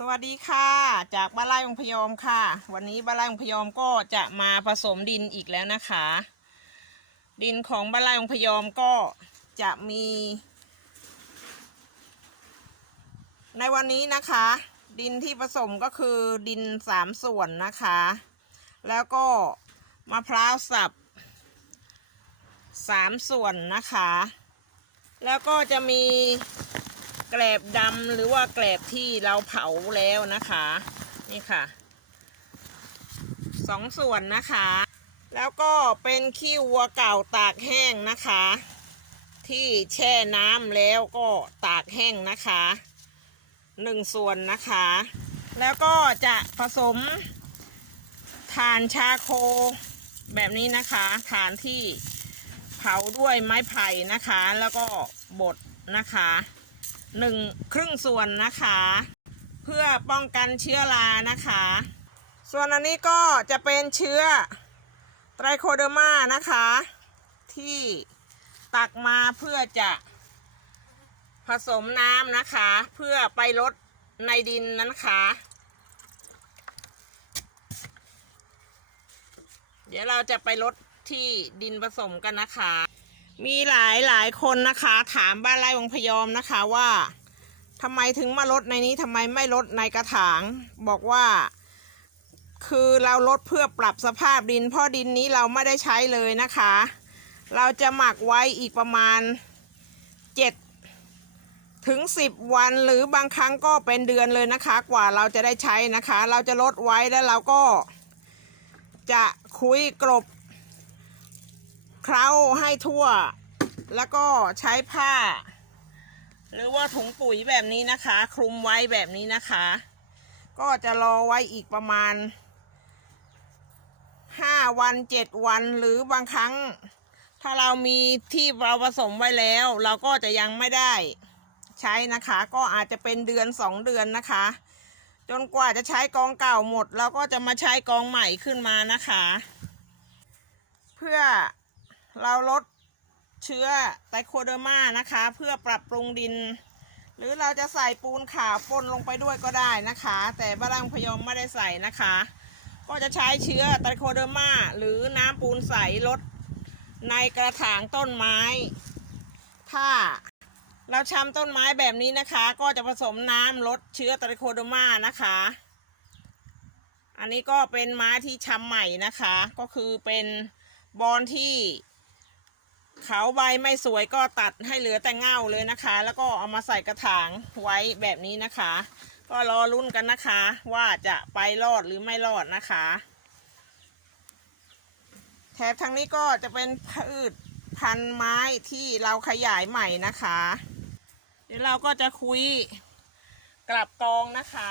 สวัสดีค่ะ จากบ้านไร่องพยอมค่ะ วันนี้บ้านไร่องพยอมก็จะมาผสมดินอีกแล้วนะคะ ดินของบ้านไร่องพยอมก็จะมี ในวันนี้นะคะ ดินที่ผสมก็คือดินสามส่วนนะคะ แล้วก็มะพร้าวสับสามส่วนนะคะ แล้วก็จะมี แกลบดำหรือว่าแกลบที่เราเผาแล้วนะคะ นี่ค่ะสองส่วนนะคะ แล้วก็เป็นขี้วัวเก่าตากแห้งนะคะ ที่แช่น้ำแล้วก็ตากแห้งนะคะหนึ่งส่วนนะคะ แล้วก็จะผสมถ่านชาโคแบบนี้นะคะถ่านที่เผาด้วยไม้ไผ่นะคะ แล้วก็บดนะคะ หนึ่งครึ่งส่วนนะคะ เพื่อป้องกันเชื้อรานะคะ ส่วนอันนี้ก็จะเป็นเชื้อไตรโคเดอร์มานะคะ ที่ตักมาเพื่อจะผสมน้ำนะคะ เพื่อไปลดในดินนะคะ เดี๋ยวเราจะไปลดที่ดินผสมกันนะคะ มีหลายหลายคนนะคะ ถามบ้านไร่วงพยอมนะคะว่าทำไมถึงมาลดในนี้ทำไมไม่ลดในกระถาง บอกว่า คือเราลดเพื่อปรับสภาพดิน เพราะดินนี้เราไม่ได้ใช้เลยนะคะ เราจะหมักไว้อีกประมาณเจ็ดถึงสิบวันหรือบางครั้งก็เป็นเดือนเลยนะคะ กว่าเราจะได้ใช้นะคะ เราจะลดไว้แล้วเราก็จะคุยกลบ เคล้าให้ทั่ว แล้วก็ใช้ผ้า หรือว่าถุงปุ๋ยแบบนี้นะคะ คลุมไว้แบบนี้นะคะ ก็จะรอไว้อีกประมาณห้าวันเจ็ดวันหรือบางครั้ง ถ้าเรามีที่เราผสมไว้แล้ว เราก็จะยังไม่ได้ใช้นะคะ ก็อาจจะเป็นเดือนสองเดือนนะคะ จนกว่าจะใช้กองเก่าหมด เราก็จะมาใช้กองใหม่ขึ้นมานะคะ เพื่อ เราลดเชื้อไตโคเดอร์มานะคะ เพื่อปรับปรุงดิน หรือเราจะใส่ปูนขาวปนลงไปด้วยก็ได้นะคะ แต่บารังพยอมไม่ได้ใส่นะคะ ก็จะใช้เชื้อไตโคเดอร์มาหรือน้ำปูนใสลดในกระถางต้นไม้ ถ้าเราชำต้นไม้แบบนี้นะคะ ก็จะผสมน้ำลดเชื้อไตโคเดอร์มานะคะ อันนี้ก็เป็นไม้ที่ชำใหม่นะคะ ก็คือเป็นบอนที่ ขาใบไม่สวยก็ตัดให้เหลือแต่เง่าเลยนะคะ แล้วก็เอามาใส่กระถางไว้แบบนี้นะคะ ก็รอรุ่นกันนะคะ ว่าจะไปรอดหรือไม่รอดนะคะ แถบทางนี้ก็จะเป็นพืชพันไม้ที่เราขยายใหม่นะคะ เดี๋ยวเราก็จะคุยกลับกองนะคะ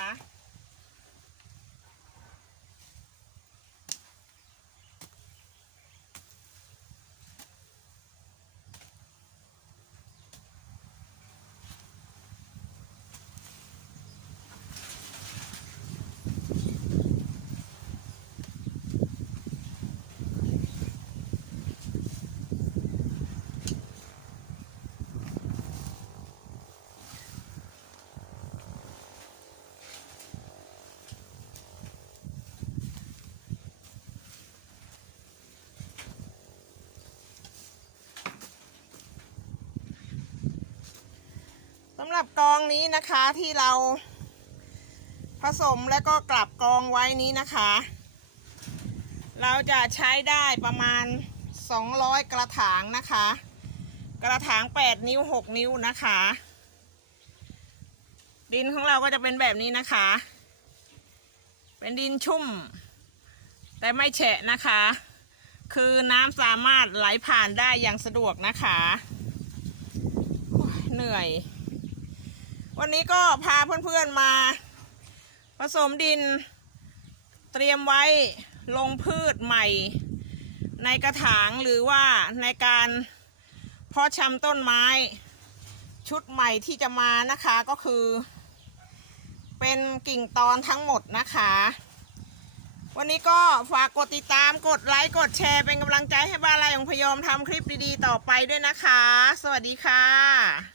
ำหรับกองนี้นะคะที่เราผสมแล้วก็กลับกองไว้นี้นะคะ เราจะใช้ได้ประมาณ 200 กระถางนะคะ กระถาง 8 นิ้ว 6 นิ้วนะคะ ดินของเราก็จะเป็นแบบนี้นะคะ เป็นดินชุ่ม แต่ไม่แฉะนะคะ คือน้ำสามารถไหลผ่านได้อย่างสะดวกนะคะ เหนื่อย วันนี้ก็พาเพื่อนๆมา ผสมดิน เตรียมไว้ลงพืชใหม่ ในกระถางหรือว่าในการเพาะชำต้นไม้ ชุดใหม่ที่จะมานะคะก็คือ เป็นกิ่งตอนทั้งหมดนะคะ วันนี้ก็ฝากกดติดตามกดไลค์กดแชร์เป็นกำลังใจให้บ้านไรของพยอมทำคลิปดีๆต่อไปด้วยนะคะ สวัสดีค่ะ